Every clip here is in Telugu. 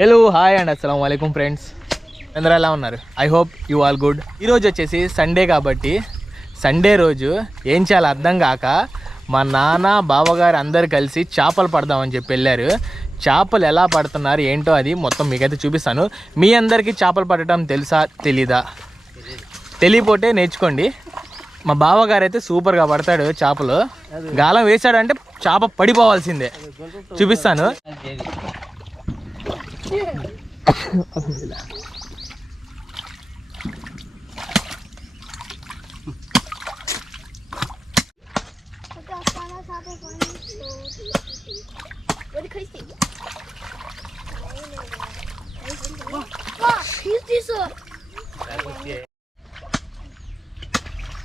హలో హాయ్ అండ్ అస్సలం వాలేకుమ్ ఫ్రెండ్స్ అందరూ ఎలా ఉన్నారు? I hope you all good ఈరోజు వచ్చేసి సండే కాబట్టి సండే రోజు ఏం చేయాలో అర్థం కాక మా నాన్న బావగారు అందరు కలిసి చేపలు పడదామని చెప్పి వెళ్ళారు. చేపలు ఎలా పడుతున్నారు ఏంటో అది మొత్తం మీకైతే చూపిస్తాను. మీ అందరికీ చేపలు పడటం తెలుసా తెలీదా? తెలియపోతే నేర్చుకోండి. మా బావగారు అయితే సూపర్గా పడతాడు చేపలు. గాలం వేసాడంటే చేప పడిపోవాల్సిందే. చూపిస్తాను.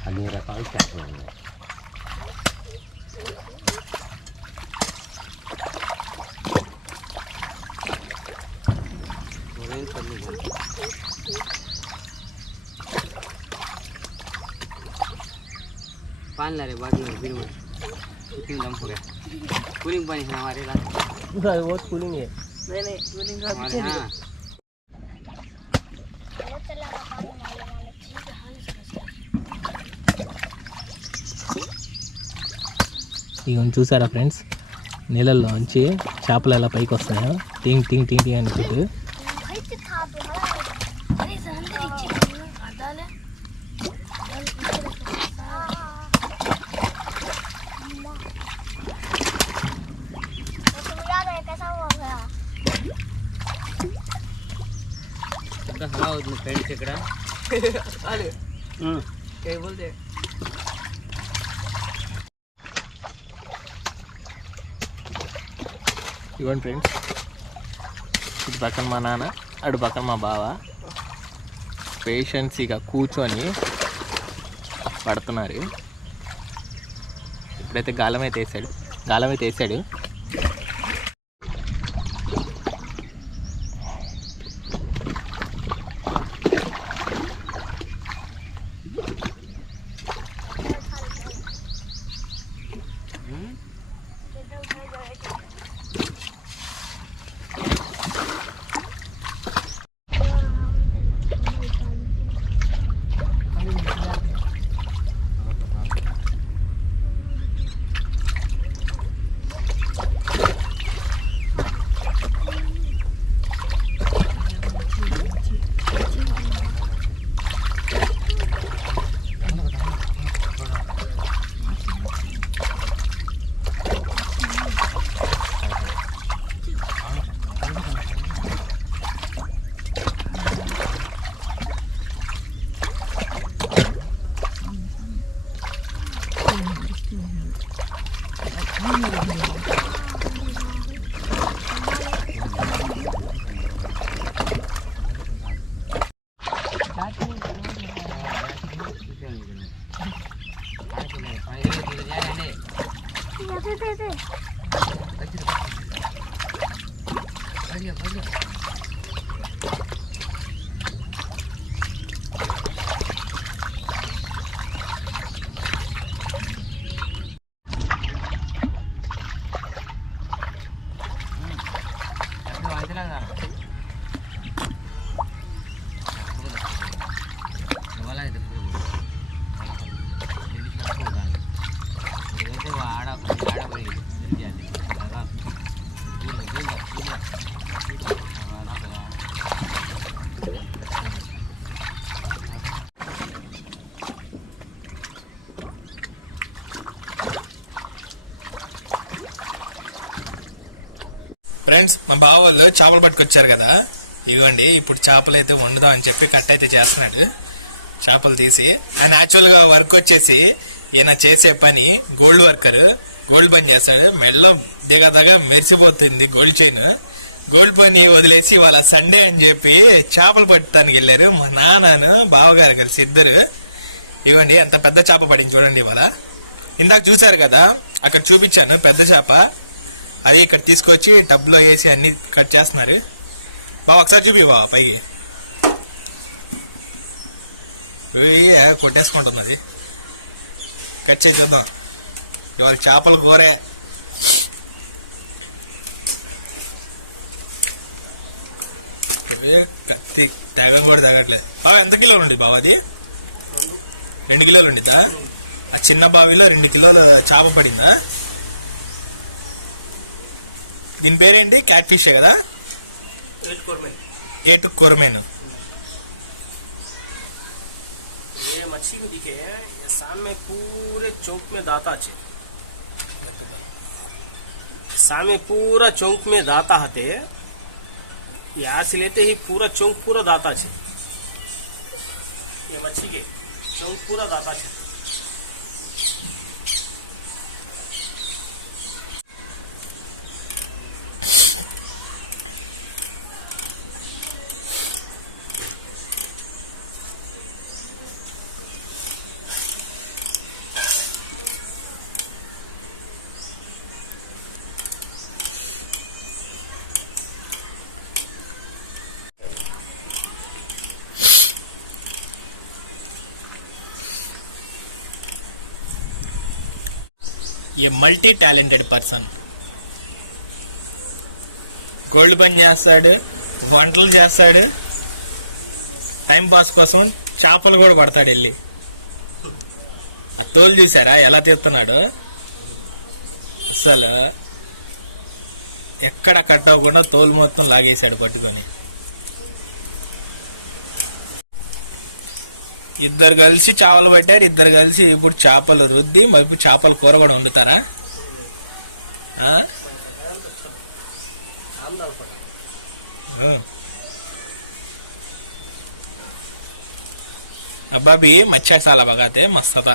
అన్ని రకాలు చేపలు ఉన్నాయి पानी ला रे बाटलो में फिर वो कितनी दम हो गया कूलिंग पानी है हमारे इलाके वो कूलिंग है हमारे यहाँ ఇవన్నీ చూసారా ఫ్రెండ్స్ నీళ్ళల్లోంచి చేపలు ఎలా పైకి వస్తున్నాయో టింగ్ టింగ్ టింగ్ టింగ్ అనుకుంటూ మొత్తం హవా అవుతుంది ఫ్రెండ్స్ ఇక్కడ. ఇవ్వండి ఫ్రెండ్స్. ఇటు పక్కన మా నాన్న అటు పక్కన మా బావ. పేషెన్స్ ఇక కూర్చొని పడుతున్నారు. ఇప్పుడైతే గాలం అయితే వేసాడు. గాలం వేసాడు. right? Hmm. Ano, ano lang na. Friends మా బావ వాళ్ళు చేపలు పట్టుకొచ్చారు కదా. ఇదిగోండి ఇప్పుడు చేపలు అయితే వండుదాం అని చెప్పి కట్ అయితే చేస్తున్నాడు. చేపలు తీసి ఆయన యాక్చువల్గా వర్క్ వచ్చేసి ఈయన చేసే పని గోల్డ్ వర్కర్ గోల్డ్ పని చేస్తాడు. మెడలో దిగదగా మెరిసిపోతుంది గోల్డ్ చైన్ గోల్డ్ పని వదిలేసి ఇవాళ సండే అని చెప్పి చేపలు పట్టడానికి వెళ్ళారు మా నాన్నను బావగారు కలిసి ఇద్దరు. ఇవ్వండి అంత పెద్ద చేప పడింది చూడండి ఇవాళ. ఇందాక చూశారు కదా అక్కడ చూపించాను పెద్ద చేప. అది ఇక్కడ తీసుకొచ్చి టబ్లో వేసి అన్ని కట్ చేస్తున్నారు. బావ ఒకసారి చూపి బావ పైకి. కొట్టేసుకుంటుంది అది. కట్ చేసి చూద్దాం. ఇవాళ చేపల కూరే. కత్తి తెగం కూడా తెగట్లేదు బావ ఎంత కిలోలు ఉండేది బావ అది? రెండు కిలోలు ఉండిద్దా? ఆ చిన్న బావిలో రెండు కిలోలు చేప పడిందా? దీని పేరేంటి క్యాట్ ఫిషే కదా ఏటు కొరమేను ये मच्छी को दिखे ये सामने पूरे चौक में दाता छे सामने पूरा चौक में दाता हते यहाँ से लेते ही पूरा चौक पूरा दाता छे ये मच्छी के चौक पूरा दाता छे a multi talented person. Gold పని చేస్తాడు వంటలు చేస్తాడు టైంపాస్ కోసం చేపలు కూడా పడతాడు వెళ్ళి. ఆ తోలు చూసారా? ఎలా తీస్తున్నాడు? అసలు ఎక్కడ కట్ అవ్వకుండా తోలు మొత్తం లాగేశాడు పట్టుకొని. ఇద్దరు కలిసి చేపలు పట్టారు ఇద్దరు కలిసి ఇప్పుడు చేపలు రుద్ది మరి ఇప్పుడు చేపల కూర కూడా వండుతారా? అబ్బాబి మచ్చాక చాలా బగాతే మస్తత.